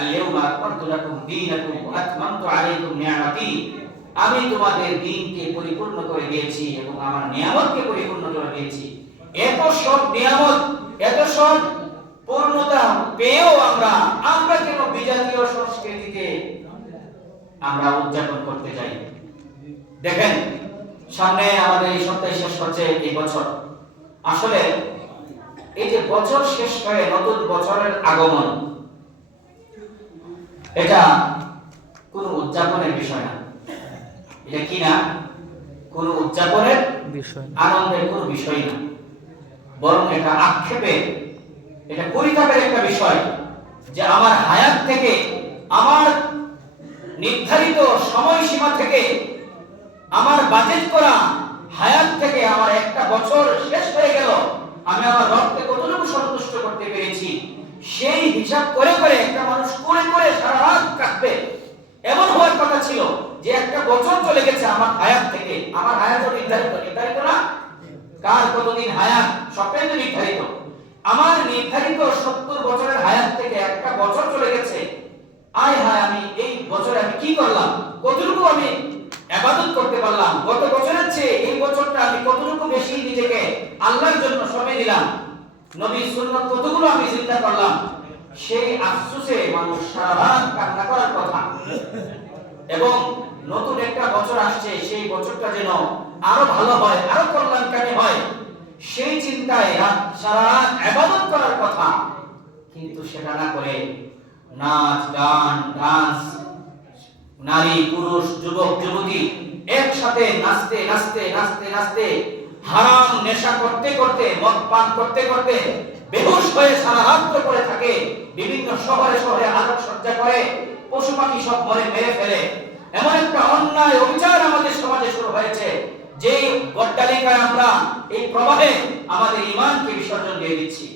আল-ইয়াউমা আকমালতু লাকুম দীনাকুম ওয়া আতমামতু আলাইকুম নি'মাতি, আমি তোমাদের দ্বীনকে পরিপূর্ণ করে দিয়েছি এবং আমার নিয়ামতকে পরিপূর্ণ করে দিয়েছি। এত সব নিয়ামত, এত সব পূর্ণতা পেয়েও আমরা কেন বিজাতীয় সংস্কৃতিতে আমরা উদযাপন করতে যাই? দেখেন, সামনে আমাদের এই সপ্তাহে শেষ হচ্ছে এই বছর। আসলে এই যে বছর শেষ হয়ে নতুন বছরের আগমন, এটা কোন উদযাপনের বিষয় না। এটা কি না? কোন উদযাপনের বিষয়, আনন্দের কোন বিষয় না, বরং এটা আক্ষেপের, এটা পরিতাপের একটা বিষয় যে আমার হায়াত থেকে, আমার নির্ধারিত সময়সীমা থেকে, আমার বাজেট করা হায়াত থেকে আমার একটা বছর শেষ হয়ে গেল। আমি আমার রবকে কতটুকু সন্তুষ্ট করতে পেরেছি সেই হিসাব করে করে একটা মানুষ করে করে সারা রাত কাটবে। এমন হওয়ার কথা ছিল যে একটা বছর চলে গেছে আমার হায়াত থেকে। আমার হায়াত নির্ধারিত না, কার কতদিন হায়াত সবটাই তো নির্ধারিত। আমার নির্ধারিত 70 বছরের হায়াত থেকে একটা বছর চলে গেছে। আয় হায়, আমি এই বছরে আমি কি করলাম, কতটুকু আমি ইবাদত করতে পারলাম, গত বছরের চেয়ে এই বছরটা আমি কতটুকু বেশি নিজেকে আল্লাহর জন্য সময় দিলাম, নবীর সুন্নাত কতগুলো আমি চিন্তা করলাম, সেই আফসোসে মানুষ সারা রাত কান্না করার কথা। এবং নতুন একটা বছর আসছে, সেই বছরটা যেন আরো ভালো হয়, আরো কল্যাণকামী হয়, সেই চিন্তায় সারা রাত ইবাদত করার কথা। কিন্তু সেটা না করে নাচ, গান, ডান্স, নারী, পুরুষ, যুবক, যুবতী একসাথে নাচতে নাচতে নাচতে নাচতে, হারাম নেশা করতে করতে, মদ পান করতে করতে বেহুশ হয়ে সারা রাত করে থাকে। বিভিন্ন শহরে শহরে আলোকসজ্জা করে, পশু পাখি সব মেরে ফেলে। এমন একটা অন্যায় অবিচার আমাদের সমাজে শুরু হয়েছে, যে গড্ডালিকায় আমরা এই প্রবাহে আমাদের ঈমানকে বিসর্জন দিয়ে দিচ্ছি।